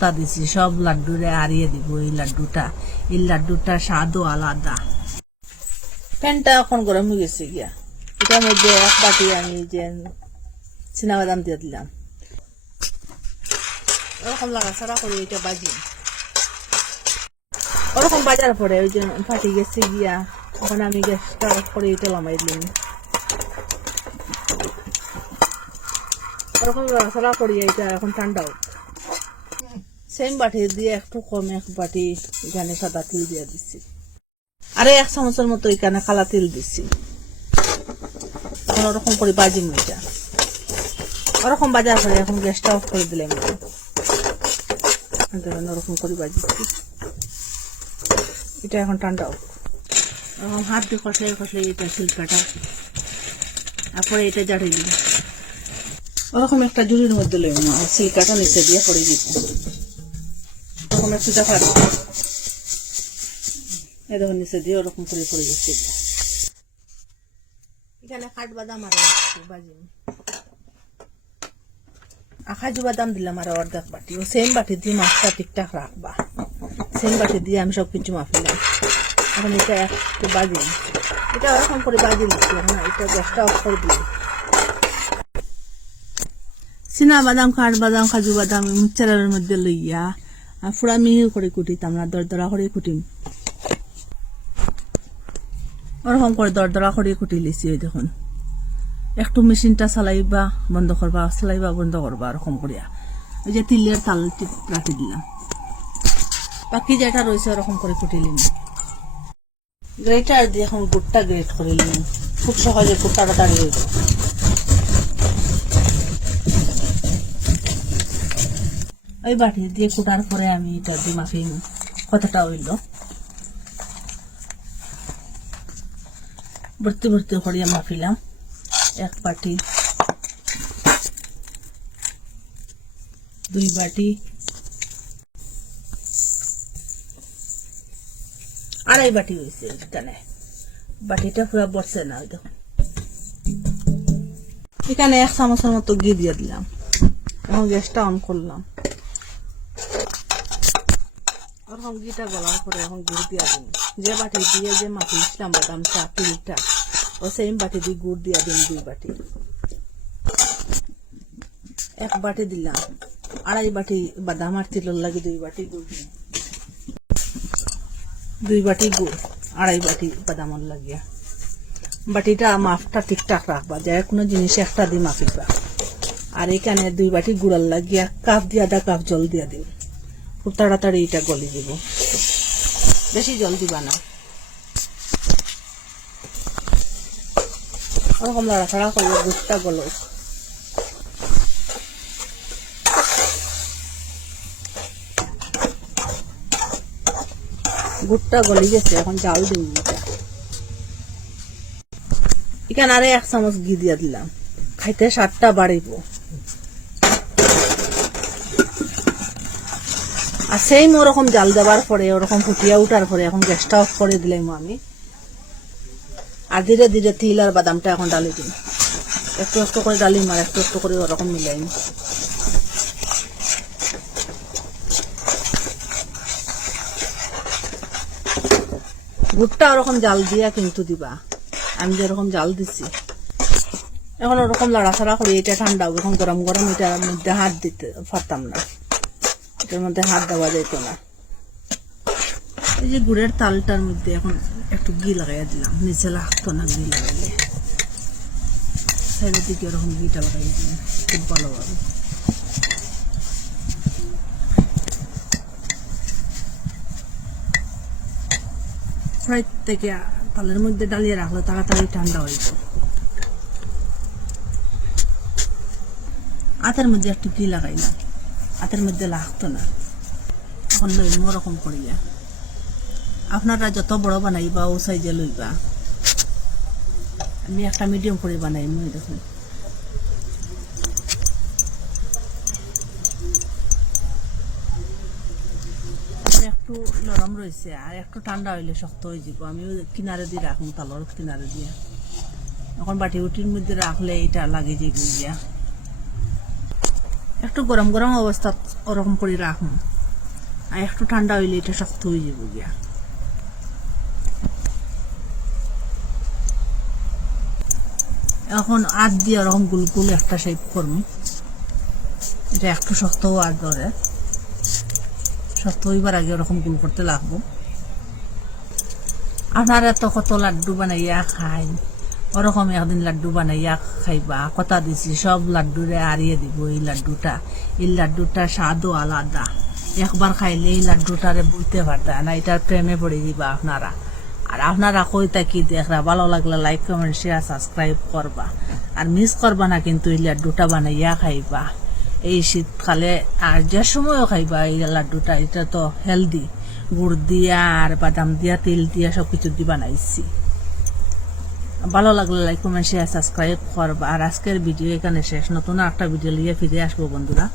তা দিছি সব লাড্ডুরে হারিয়ে দিব। এই লাড্ডুটা স্বাদও আলাদা। প্যানটা এখন গরম হয়ে গেছে গিয়া, এটার মধ্যে এক বাটি আমি যে চিনাবাদাম দিয়ে দিলাম। ওরকম লাড়াচাড়া করে এটা বাজি, ওরকম বাজার পরে ওই যে ফাটি গেছে গিয়া, এখন আমি গ্যাসটা অফ করে এটা লামাই দিলাম। ওরকম লাড়াচাড়া করি এটা এখন ঠান্ডা হোক। সেম বাটি দিয়ে একটু কম এক বাটি এখানে সাদা তিল দিয়ে দিচ্ছি, আরে 1 চামচের মতো এখানে কালা তিল দিচ্ছি। এখন ওরকম করে বাজি এটা, ওরকম বাজার করে এখন গ্যাসটা অফ করে দিলাম। ওরকম করে বাজিছি, এটা এখন ঠান্ডা হোক। ওরকম হাত দিয়ে খসলে খসলে এটা শিল্পাটা, তারপরে এটা জাড়িয়ে দিল। ওরকম একটা জুড়ির মধ্যে লইব, শিল্পাটা নিচে দিয়ে পড়ে দিত। ওরকম একটু দেখা দেখুন নিচে দিয়ে ওরকম করে পড়ে গেছে। এখানে কাঠবাদাম আরো বাজি, কাজু বাদাম দিলাম আর অর্ধেক বাটি। ও সেম বাটি দিয়ে মাছটা ঠিকঠাক রাখবা, সেম বাটি দিয়ে আমি সবকিছু মাফিলাম। এখন এটা একটু বাজি, এটা ওরকম করে বাজি নিচ্ছি। এখন এটা গ্যাসটা অফ করে দিই। চিনা বাদাম, কাঠবাদাম, কাজু বাদাম মিক্সারের মধ্যে লইয়া পুরা মিহি করে কুটিতাম না, দরদরা করে কুটিম। ওরকম করে দরদরা করে কুটি লিছি। ওই দেখুন একটু মেশিনটা চালাইবা বন্ধ করবা, চালাইবা বন্ধ করবা, ওরকম করিয়া ওই যে তিলের তাল রাখি দিলাম। বাকি যেটা রয়েছে ওরকম করে কুটিলিম। গ্রেটার দিয়ে এখন গুড়টা গ্রেট করে নিলাম, খুব সহজে গুড়টা তাড়াতাড়ি হইল। ওই বাটি দিয়ে কুটার পরে আমি এটা দিয়ে মাফিম কতটা হইল, ভর্তি ভর্তি করিয়া মাফিলাম। 1 বাটি, 2 বাটি, 2.5 বাটি হয়েছে। এখানে বাটিটা পুরো বসছে না। দেখুন এখানে 1 চামচের মতো ঘি দিয়ে দিলাম। এখন গ্যাসটা অন করলাম। ওরকম ঘিটা গলার পরে এখন গুড় দিয়া দিন। যে বাটি দিয়ে যে মাখিয়েছিলাম বাদামটা তিলটা, ও সেম বাটি দিয়ে গুড় দিয়া দিন 2 বাটি। 1 বাটি দিলাম, 2.5 বাটি বাদাম আর তিলের লাগে 2 বাটি গুড় দিন। 2 বাটি গুড়, 2.5 বাটি বাদামর লাগিয়া। বাটিটা মাপটা ঠিকঠাক রাখবা, যাই কোনো জিনিস একটা দিয়ে মাপিবা। আর এখানে 2 বাটি গুড়ার লাগিয়া কাপ দিয়ে 1/2 কাপ জল দিয়া দিন। খুব তাড়াতাড়ি এটা গলি দিব, বেশি জল দিবা না। ওরকম লাড়াচাড়া করলে গুড়টা গলো। গুড়টা গলি গেছে, এখন জাল দিন। এখানে আরে 1 চামচ ঘি দিয়া দিলাম, খাইতে স্বাদটা বাড়িব। আর সেই ওরকম জাল দেওয়ার পরে ওরকম ফুটিয়া উঠার পরে এখন গ্যাসটা অফ করে দিলাম আমি। আর ধীরে ধীরে তিল আর বাদামটা এখন ডালি দিন। একটু একটু করে ডালিম আর একটু একটু করে ওরকম মিলাইম। গুড়টা ওরকম জাল দিয়া কিন্তু দিবা, আমি যেরকম জাল দিচ্ছি। এখন ওরকম লাড়াচাড়া করি, এটা ঠান্ডা হবে। এখন গরম গরম এটার মধ্যে হাত দিতে পারতাম না, এটার মধ্যে হাত দেওয়া যেত না। এই যে গুড়ের তালটার মধ্যে এখন একটু ঘি লাগাইয়া দিলাম, নিচে লাগতো না ঘি লাগাইলে। সাইডের দিকে ওরকম ঘিটা লাগাই দিলাম খুব ভালোভাবে। ফ্রাই থেকে তালের মধ্যে ডালিয়ে রাখলে তাড়াতাড়ি ঠান্ডা হইব। হাতের মধ্যে একটু ঘি লাগাইলাম, হাতের মধ্যে লাগতো না। এখন লইম ওরকম করিয়া। আপনারা যত বড় বানাইবা ও সাইজে লইবা, আমি একটা মিডিয়াম করে বানাই। দেখুন একটু নরম রয়েছে, আর একটু ঠান্ডা হইলে শক্ত হয়ে যাব। আমি কিনারে দিয়ে রাখুন, তালর কিনারে দিয়ে। এখন বাটি উটির মধ্যে রাখলে এটা লাগে যে গিয়া একটু একটু গরম গরম অবস্থা ওরকম করে রাখুন, আর একটু ঠান্ডা হইলে এটা শক্ত হয়ে যাবো গিয়া। এখন আট দিয়ে ওরকম গুল গুল একটা শেপ করবো। এটা একটু শক্ত হওয়ার ধরে, শক্ত হইবার আগে ওরকম গুল করতে লাগবো। আপনারা তো কত লাড্ডু বানাইয়া খাই, ওরকম একদিন লাড্ডু বানাইয়া খাইবা, কথা দিছি সব লাড্ডুরে হারিয়ে দিব। এই লাড্ডুটা স্বাদও আলাদা, একবার খাইলে এই লাড্ডুটারে বুঝতে পারতা না, এটার প্রেমে পড়ে দিবা আপনারা। আর আপনারা কই থাকি দেখরা, ভালো লাগলে লাইক কমেন্ট শেয়ার সাবস্ক্রাইব করবা, আর মিস করবা না কিন্তু এই লাড্ডুটা বানাইয়া খাইবা এই শীতকালে। আর যে সময়ও খাইবা এই লাড্ডুটা, এটা তো হেলদি, গুড় দিয়া আর বাদাম দিয়া তেল দিয়া সবকিছু দিয়ে বানাইছি। ভালো লাগলে লাইক কমেন্ট শেয়ার সাবস্ক্রাইব করবা। আর আজকের ভিডিও এখানে শেষ, নতুন একটা ভিডিও নিয়ে ফিরে আসবো বন্ধুরা।